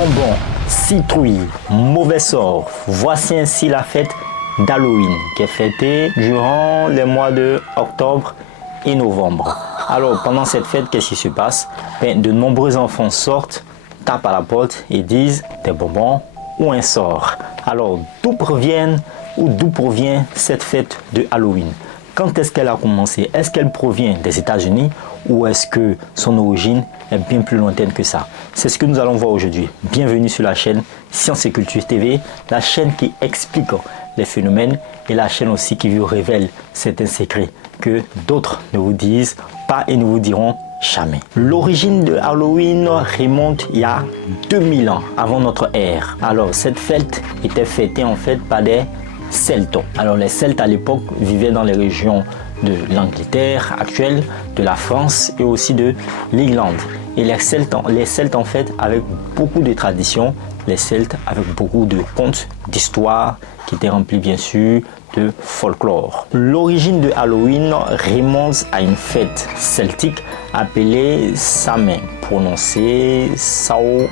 bonbons, citrouilles, mauvais sort. Voici ainsi la fête d'Halloween qui est fêtée durant les mois de octobre et novembre. Alors pendant cette fête, qu'est-ce qui se passe? De nombreux enfants sortent, tapent à la porte et disent des bonbons ou un sort. Alors d'où provient cette fête de Halloween? Quand est-ce qu'elle a commencé? Est-ce qu'elle provient des États-Unis ou est-ce que son origine est bien plus lointaine que ça? C'est ce que nous allons voir aujourd'hui. Bienvenue sur la chaîne Science et Culture TV, la chaîne qui explique les phénomènes et la chaîne aussi qui vous révèle certains secrets que d'autres ne vous disent pas et ne vous diront jamais. L'origine de Halloween remonte il y a 2000 ans avant notre ère. Alors cette fête était fêtée en fait par des Celtes. Alors les Celtes à l'époque vivaient dans les régions de l'Angleterre actuelle, de la France et aussi de l'Irlande. Et les Celtes en fait avec beaucoup de traditions, les Celtes avec beaucoup de contes, d'histoires qui étaient remplis bien sûr de folklore. L'origine de Halloween remonte à une fête celtique appelée Samhain, prononcée Samhain.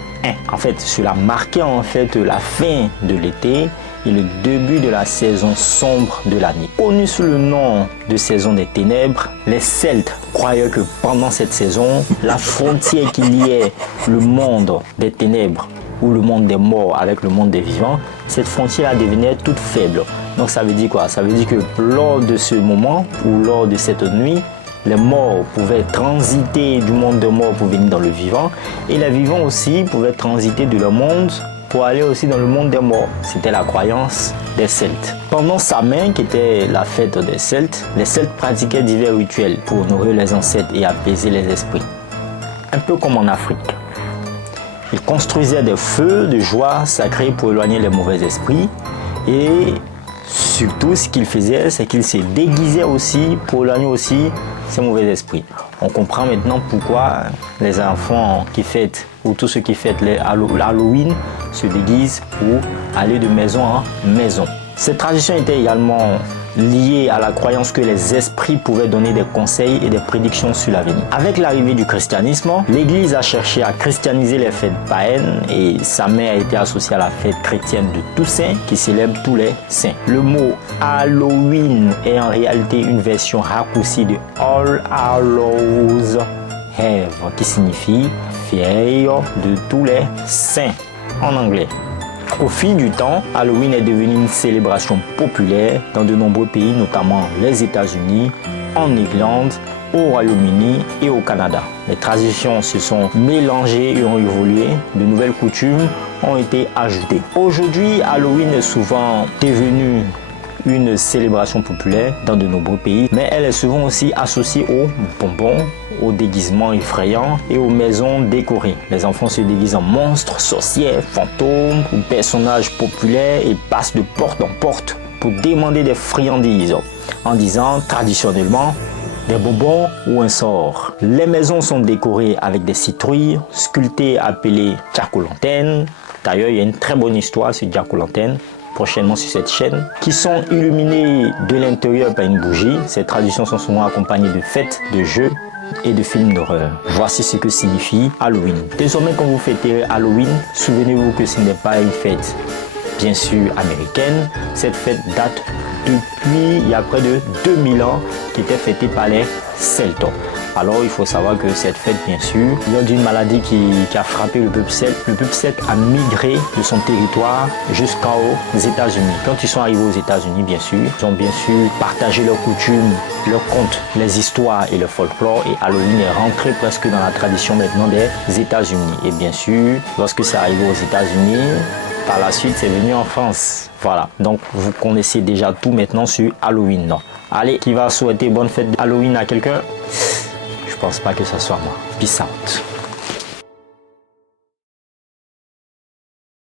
En fait, cela marquait en fait la fin de l'été et le début de la saison sombre de l'année. Connue sous le nom de saison des ténèbres, les Celtes croyaient que pendant cette saison, la frontière qui liait le monde des ténèbres ou le monde des morts avec le monde des vivants, cette frontière devenait toute faible. Donc ça veut dire quoi? Ça veut dire que lors de ce moment ou lors de cette nuit, les morts pouvaient transiter du monde des morts pour venir dans le vivant et les vivants aussi pouvaient transiter de leur monde pour aller aussi dans le monde des morts. C'était la croyance des Celtes. Pendant Samhain, qui était la fête des Celtes, les Celtes pratiquaient divers rituels pour honorer les ancêtres et apaiser les esprits. Un peu comme en Afrique. Ils construisaient des feux de joie sacrés pour éloigner les mauvais esprits et surtout ce qu'ils faisaient, c'est qu'ils se déguisaient aussi pour éloigner aussi ces mauvais esprits. On comprend maintenant pourquoi les enfants qui fêtent ou tous ceux qui fêtent l'Halloween se déguisent pour aller de maison en maison. Cette tradition était également liée à la croyance que les esprits pouvaient donner des conseils et des prédictions sur l'avenir. Avec l'arrivée du christianisme, l'Église a cherché à christianiser les fêtes païennes et Samhain a été associée à la fête chrétienne de Toussaint qui célèbre tous les saints. Le mot Halloween est en réalité une version raccourcie de All Hallows Eve qui signifie fête de tous les saints en anglais. Au fil du temps, Halloween est devenu une célébration populaire dans de nombreux pays, notamment les États-Unis, en Irlande, au Royaume-Uni et au Canada. Les traditions se sont mélangées et ont évolué, de nouvelles coutumes ont été ajoutées. Aujourd'hui, Halloween est souvent devenue une célébration populaire dans de nombreux pays, mais elle est souvent aussi associée aux bonbons, aux déguisements effrayants et aux maisons décorées. Les enfants se déguisent en monstres, sorcières, fantômes ou personnages populaires et passent de porte en porte pour demander des friandises en disant traditionnellement des bonbons ou un sort. Les maisons sont décorées avec des citrouilles sculptées appelées jack-o'-lantern. D'ailleurs, il y a une très bonne histoire sur jack-o'-lantern prochainement sur cette chaîne, qui sont illuminées de l'intérieur par une bougie. Ces traditions sont souvent accompagnées de fêtes, de jeux et de films d'horreur. Voici ce que signifie Halloween. Désormais, quand vous fêtez Halloween, souvenez-vous que ce n'est pas une fête, bien sûr, américaine. Cette fête date depuis il y a près de 2000 ans, qui était fêtée par les Celtes. Alors il faut savoir que cette fête, bien sûr, vient d'une maladie qui a frappé le peuple celte. Le peuple celte a migré de son territoire jusqu'aux États-Unis. Quand ils sont arrivés aux États-Unis, bien sûr, ils ont bien sûr partagé leurs coutumes, leurs contes, les histoires et le folklore. Et Halloween est rentré presque dans la tradition maintenant des États-Unis. Et bien sûr, lorsque c'est arrivé aux États-Unis, par la suite, c'est venu en France. Voilà, donc vous connaissez déjà tout maintenant sur Halloween. Non. Allez, qui va souhaiter bonne fête d'Halloween à quelqu'un? Je pense pas que ça soit moi. Peace out.